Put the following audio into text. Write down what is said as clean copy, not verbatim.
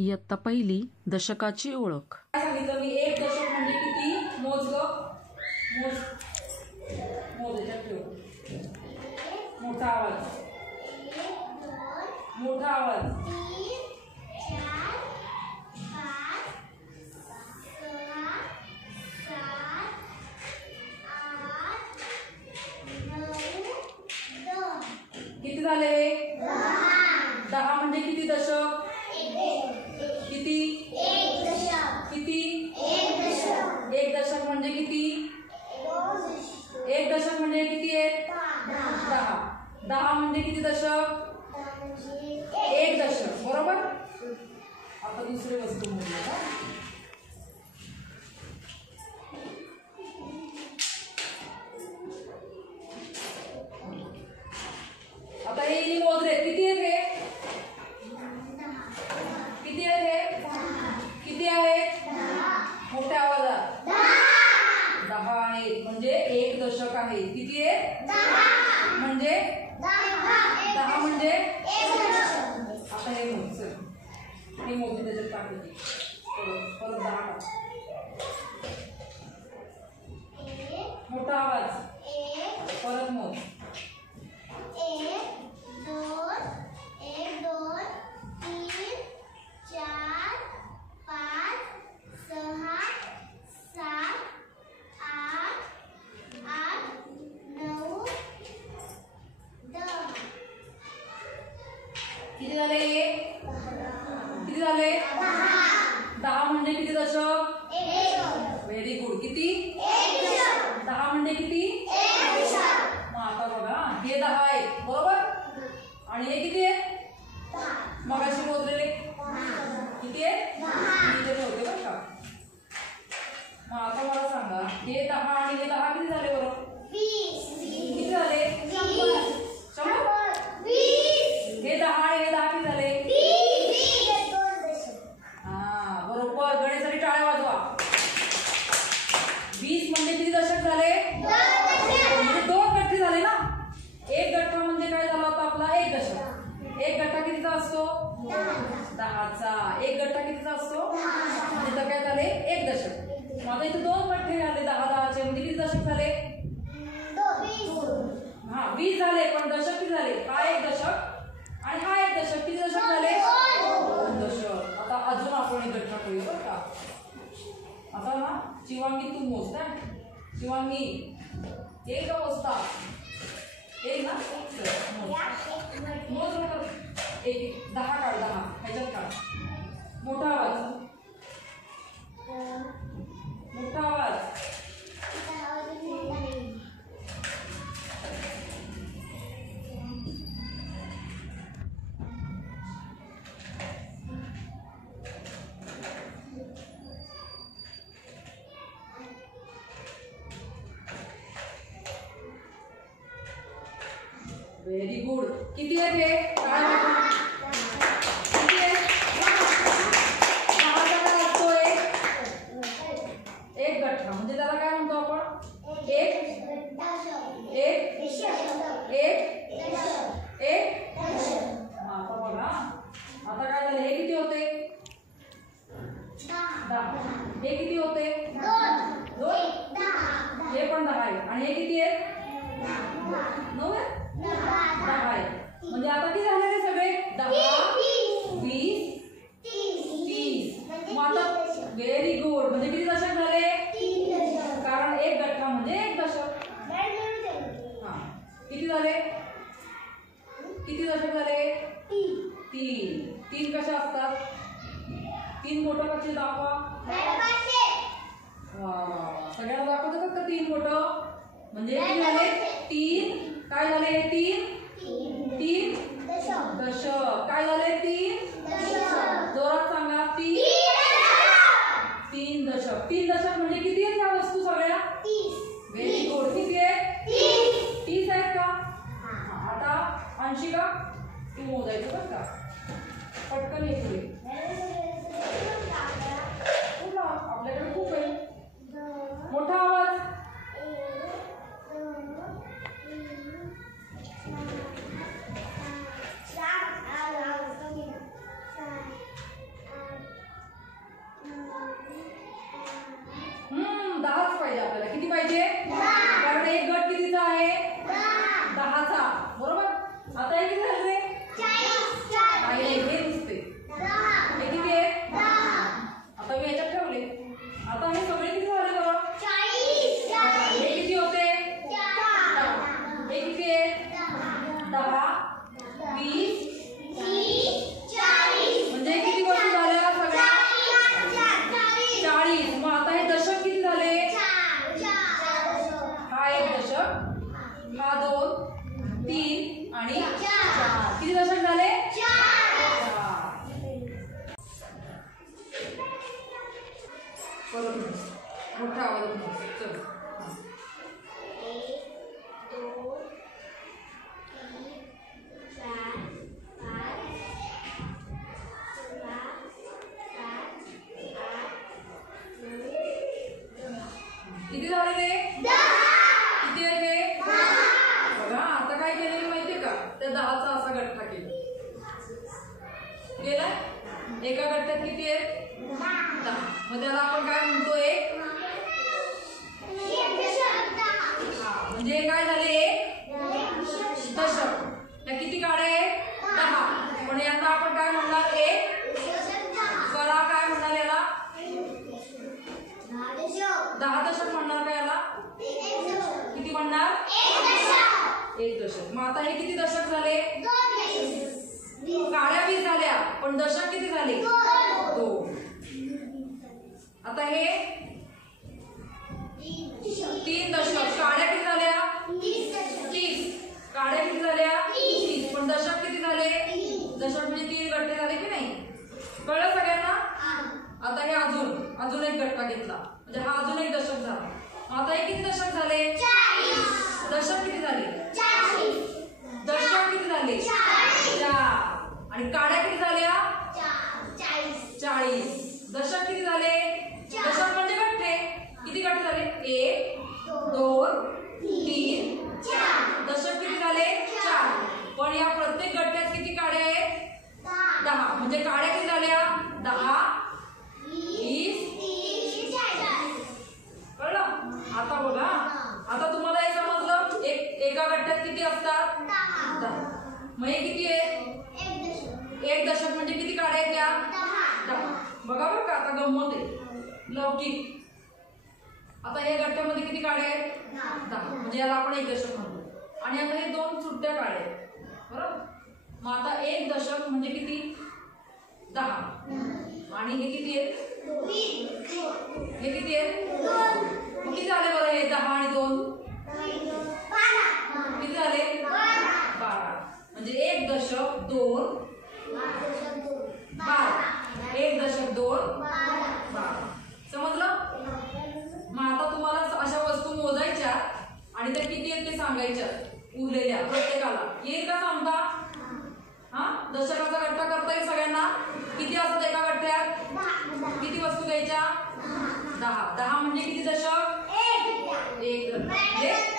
इयत्ता पहिली दशकाची ओळख. काय सांगितलं मी? एक दशक म्हणजे किती? मोज ग, मोज याच्यात ठेव. मोठा आवाज, मोठा आवाज. किती झाले? 10 म्हणजे किती दशक? किती? किती? एक दशक म्हणजे किती? एक दशक म्हणजे किती आहेत? 10. 10 म्हणजे किती दशक? एक दशक. बरोबर. आता दुसरी वस्तू मोजूया. आता हे मोजले किती आहेत? हे किती आहेत? हे किती आहेत? मोठ्या आवाजात 10 आहेत. म्हणजे एक दशक आहे. किती आहेत? 10. म्हणजे 10 म्हणजे आता हे मोज. हे मोजून त्याच्यात टाकायचे. परत 10 टाक. मोठा आवाज. परत मोज. 1 2 1 2 3 4 5 6 7 8 8 9 10. किती झाले? किती झाले? 10 म्हणजे किती दशक? Very good. किती? 10 म्हणजे किती? मग आता बघा हे 10 आहेत. बरोबर. आणि हे किती आहेत? मगाशी मोजलेले किती आहेत? इथे ठेवते बरं का. मग आता मला सांगा हे 10 आणि हे 10 किती झाले? बरोबर किती झाले? 100. हे 10 आणि हे 10 किती झाले? हा बरोबर. गणेशसाठी टाळ्या वाजवा. 20 म्हणजे किती दशक झाले? म्हणजे 2 गठ्ठे झाले ना. एक गठ्ठा म्हणजे काय झाला होता आपला? एक दशक. एक गठ्ठा कितीचा असतो? 10चा. एक गठ्ठा कितीचा असतो? म्हणजे तर काय झाले? एक दशक. माझा इथे 2 गठ्ठे झाले 10-10चे. म्हणजे किती दशक झाले? हा 20 झाले. पण दशक किती झाले? हा एक दशक आणि हा एक दशक. किती दशक झाले? 2 दशक. आता अजून आपण एक गठ्ठा करूया बरं का. आता ना शिवांगी तू मोज ना. शिवांगी एक का मोजता? एक ना. मोज लवकर. एक 10 काढ. 10 ह्याच्यात काढ. मोठा आवाज. मोठा आवाज. Very good. किती आहेत हे? किती आहेत? 10चा काय असतो? एक गठ्ठा. म्हणजे त्याला काय म्हणतो आपण? एक आता बघा. आता काय झालं? हे किती होते? 10. हे किती होते? 2. हे पण 10 आहे. आणि हे किती आहेत? 9 आहे. 10 आहे. म्हणजे आता किती झाले सगळे? 10 20 30. मग आता व्हेरी गुड. म्हणजे किती दशक झाले? 3 कारण एक गठ्ठा म्हणजे एक दशक. हा किती झाले? किती दशक झाले? 3 कशा असतात? 3 बोटं कशी दाखवा? सगळ्यांना दाखवतात का 3 बोटं? म्हणजे किती झाले? 3. काय झाले? 3 दशक. काय झाले? 3 जोरात सांगा. 3 दशक. 3 दशक म्हणजे किती आहेत ह्या वस्तू सगळ्या? 30. Very good. किती आहेत? 30 आहेत का? आता अंशिका तू मोजायचं बरं का. पटकन ये पुढे. आपल्याकडे खूप आहे. मोठा आवाज. 3 पाहिजे? कारण एक गट कितीचा आहे? 10चा. बरोबर. आता हे किती झाले? हे दिसते. हे किती आहे? आता मी याच्यात ठेवले. आता हे सगळे किती झाले बरं? हे किती होते? 10. हे किती आहे? 10, 20, म्हणजे किती वस्तू झाल्या सगळ्या? 40. मग आता हे दशक किती झाले? हा एक दशक, हा 2, 3 आणि 4. किती दशक झाले? 4. परत मोठा आवाज चल. 1 2 3 4 5 6 7 8 किती झाले ते? 10. किती आहे ते? 10. बघा आता काय केलं माहितीये का? त्या 10चा असा गठ्ठा केला. एका गठ्ठ्यात किती आहे? 10. मग त्याला आपण काय म्हणतोय? म्हणजे काय झाले? दशक. त्या किती काड्या आहेत? 10. पण यांना आपण काय म्हणणार? एक करा. काय म्हणणार याला? 10 दशक म्हणणार का याला? किती म्हणणार? 1 दशक. मग आता हे किती दशक झाले? काड्या 20 झाल्या, पण दशक किती झाले? 2. आता हे 3 दशक. काड्या किती झाल्या? 30. काड्या किती झाल्या? 30. पण दशक किती झाले? दशक म्हणजे 3 गठ्ठे झाले की नाही? कळलं सगळ्यांना? आता हे अजून एक गठ्ठा घेतला म्हणजे हा अजून एक दशक झाला. आता हे किती दशक झाले? दशक किती झाले? दशक किती झाले? 4. आणि काड्या किती झाल्या? 40. दशक किती झाले? दशक म्हणजे गठ्ठे. किती गठ्ठे झाले? 1 2 3 4. दशक किती झाले? 4. पण या प्रत्येक गठ्ठ्यात किती काड्या आहेत? 10. म्हणजे काड्या किती झाल्या? 10 20 कळलं? आता बघा, आता तुम्हाला हे समजलं एका गठ्ठ्यात किती असतात? 10. मग हे किती आहे? 1 दशक म्हणजे किती काड्या आहेत? 10. बघा बरं का, आता गंमत आहे लौकिक. आता या गठ्ठ्यामध्ये किती काड्या आहेत? 10. म्हणजे याला आपण 1 दशक म्हणतो. आणि आता हे 2 सुट्ट्या काड्या आहेत. बरोबर. मग आता 1 दशक म्हणजे किती? 10. आणि हे किती आहेत? हे किती आहेत? 2. किती झाले बरं हे? 10 आणि 2 किती झाले? 12. म्हणजे 1 दशक 2 12. 1 दशक 2 12. समजलं? मग आता तुम्हाला अशा वस्तू मोजायच्या आणि त्या किती आहेत ते सांगायच्या उरलेल्या प्रत्येकाला. येईल का सांगता? हा, दशकाचा गठ्ठा करता येईल सगळ्यांना? किती असतात एका गठ्ठ्यात? किती वस्तू घ्यायच्या? 10. 10 म्हणजे किती दशक? 1.